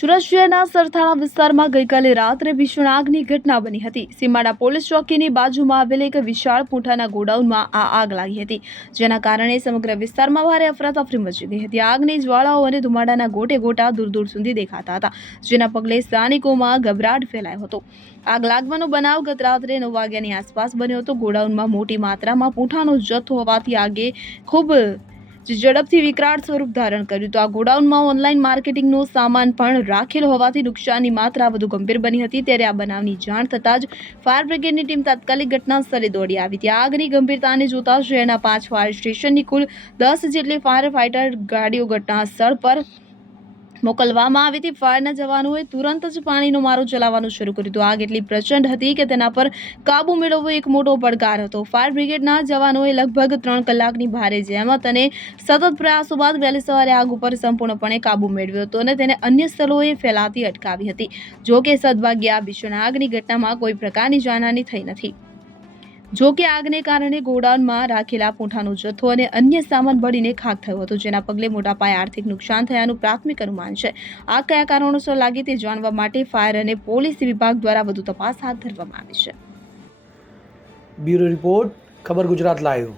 સુરત શહેરના સરથાણા વિસ્તારમાં ગઈકાલે રાત્રે ભીષણ આગની ઘટના બની હતી. સીમાડા પોલીસ ચોકીની બાજુમાં આવેલ એક વિશાળ પૂંઠાના ગોડાઉનમાં આ આગ લાગી હતી. જેના કારણે સમગ્ર વિસ્તારમાં ભારે અફરાતફરી મચી ગઈ હતી. આગની જ્વાળાઓ અને ધુમાડાના ગોટે ગોટા દૂર દૂર સુધી દેખાતા હતા, જેના પગલે સ્થાનિકોમાં ગભરાટ ફેલાયો હતો. આગ લાગવાનો બનાવ ગત રાત્રે નવ વાગ્યાની આસપાસ બન્યો હતો. ગોડાઉનમાં મોટી માત્રામાં પૂંઠાનો જથ્થો હોવાથી આગે ખૂબ જે ઝડપથી વિકરાળ સ્વરૂપ ધારણ કર્યું. તો આ ગોડાઉનમાં ઓનલાઈન માર્કેટિંગનો સામાન પણ રાખેલ હોવાથી નુકસાનની માત્રા વધુ ગંભીર બની હતી. ત્યારે આ બનાવની જાણ થતાં જ ફાયર બ્રિગેડની ટીમ તાત્કાલિક ઘટના સ્થળે દોડી આવી. હતી આગની ગંભીરતાને જોતા શહેરના પાંચ ફાયર સ્ટેશનની કુલ દસ જેટલી ફાયર ફાઇટર ગાડીઓ ઘટના સ્થળ પર મોકલવામાં આવી હતી. ફાયરના જવાનોએ તુરંત જ પાણીનો મારો ચલાવવાનું શરૂ કર્યું હતું. આગ એટલી પ્રચંડ હતી કે તેના પર કાબુ મેળવવો એક મોટો પડકાર હતો. ફાયર બ્રિગેડના જવાનોએ લગભગ ત્રણ કલાકની ભારે જહેમત અને સતત પ્રયાસો બાદ વહેલી સવારે આગ ઉપર સંપૂર્ણપણે કાબુ મેળવ્યો હતો અને તેને અન્ય સ્થળોએ ફેલાતી અટકાવી હતી. જો કે સદભાગ્ય આ ભીષણ આગની ઘટનામાં કોઈ પ્રકારની જાનહાની થઈ નથી. જો કે આગને કારણે ગોડાઉનમાં રાખેલા પૂંઠાનો જથ્થો અને અન્ય સામાન બળીને ખાક થયો હતો, જેના પગલે મોટા પાયે આર્થિક નુકસાન થયાનું પ્રાથમિક અનુમાન છે. આ કયા કારણોસર લાગી તે જાણવા માટે ફાયર અને પોલીસ વિભાગ દ્વારા વધુ તપાસ હાથ ધરવામાં આવી છે. બ્યુરો રિપોર્ટ, ખબર ગુજરાત લાઈવ.